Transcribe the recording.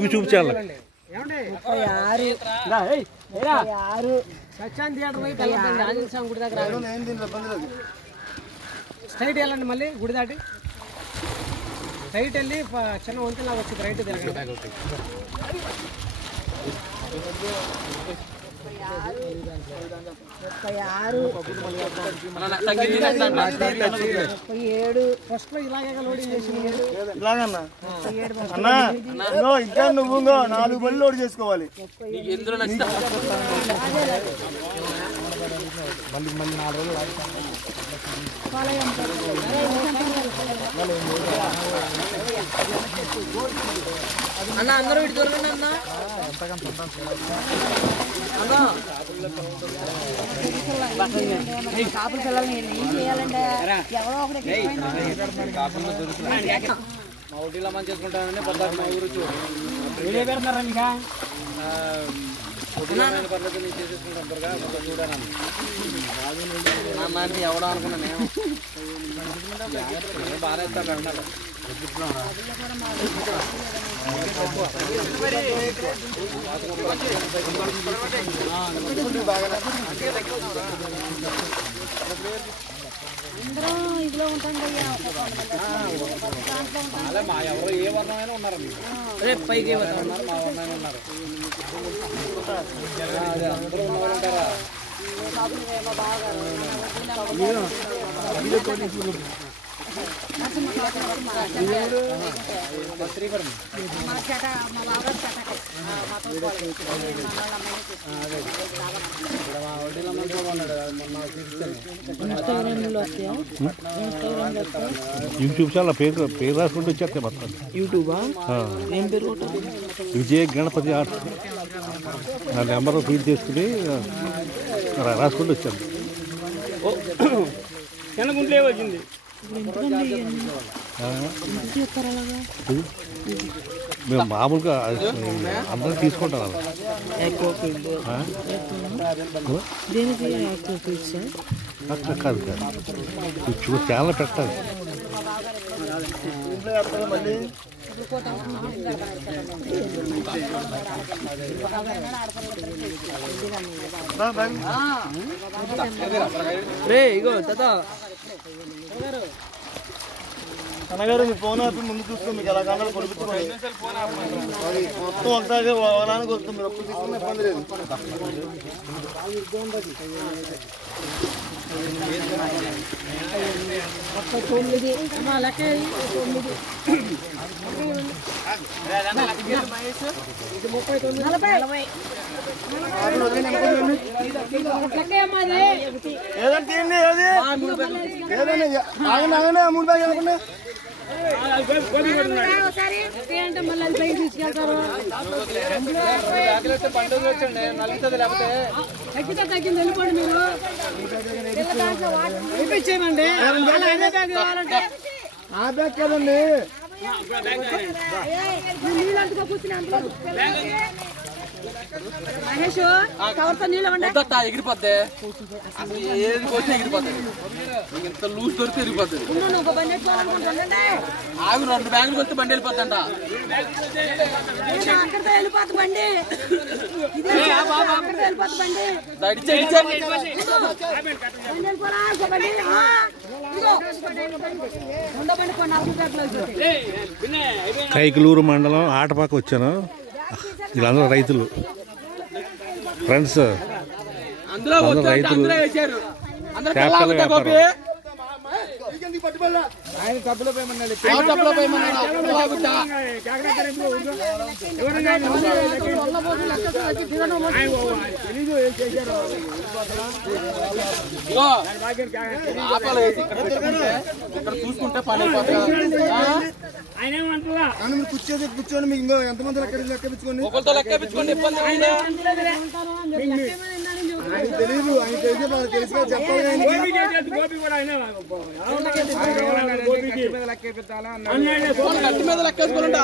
YouTube channel Satyan theatre వైపు వెళ్ళండి, ఆంజనేయ స్వామి గుడి దగ్గర స్ట్రైట్ వెళ్ళండి, మళ్ళీ గుడి దాటి స్ట్రైట్ వెళ్ళి చిన్న వంతెలాగా వచ్చింది, రైట్ తిరగండి. ఫస్ట్ లో ఇలాగే లోడింగ్ చేసింది. ఇంకా నువ్వు 4 బళ్ళు లోడ్ చేసుకోవాలి. మళ్ళీ 4 రోజులు అన్న అందరూ ఇటు దొరకండి అన్న. కాపుల పిల్లల్ని ఏం చేయాలంటే ఎవరో ఒకటి మా ఊటీలో మంచి చేసుకుంటానని పొద్దున్న మా ఊరు పెడతారా ఇంకా పద్ధతి చేసేసుకుంటాం త్వరగా చూడాలని అమ్మాయి ఎవడో అనుకున్నా నేను బాగా ఇస్తా పెడతాను. అందరం ఇదిలో ఉంటాం మా ఎవరో ఏ వర్ణమైనా ఉన్నారు, రేపు పైకి ఉన్నారు, మా వర్ణమైనా ఉన్నారు. అదే అందరూ ఉన్నవారు ఉంటారా? యూట్యూబ్ ఛానల్ పేరు రాసుకుంటూ వచ్చేస్తే మొత్తం. యూట్యూబా? ఏం పేరు? విజయ గణపతి ఆర్ట్స్. నా నెంబర్ ఫీడ్ చేసుకుని రాసుకుంటూ వచ్చాను. గుంట్లే వచ్చింది. మేము మామూలుగా అందరం తీసుకుంటాం అలా. కాదు ఛానల్ పెట్టాలి. అన్నగారు మీ ఫోన్ ఆపి ముందు చూసుకో, మీకు ఎలా కావాలి కొడుకుతుంది మొత్తం ఒకసారి వారానికి వస్తుంది. మీరు ఒప్పుడు తీసుకున్న ఇబ్బంది లేదు. ఏదంటే తీయండి, ఏది ఏదైనా ఆగనే 3 బ్యాగ్ అనుకున్నా తగ్గింది వెళ్ళిపోండి మీరు. ఇప్పించేయమండి ఆ బ్యాగ్ కదండి. నీళ్ళంతగా కూర్చుని మహేష్ కవర్తో నీళ్ళు ఎగిరిపోద్ది, ఏది పోతే ఎగిరిపోతుంది. ఇంత లూజ్ దొరికితే ఎగిరిపోతుంది. ఆవి 2 బ్యాగులు వస్తే బండి వెళ్ళిపోతుందంట. అక్కడితో వెళ్ళిపోతుంది బండి, వెళ్ళిపోతుంది బండి. కైకలూరు మండలం ఆటపాక వచ్చాను. వీళ్ళందరూ రైతులు ఫ్రెండ్స్, అందరూ రైతులు. ఆయన డబ్బులో పోయమన్నాడు. ఇక్కడ చూసుకుంటే పని మీరు కూర్చొని మీకు ఇంకో ఎంతమంది లెక్కించుకోండి. ఒకరితో లెక్కించుకోండి, ఇబ్బంది తెలియదు. ఆయన తెలిసి చెప్పాలి. లెక్కేసుకోవాలంటే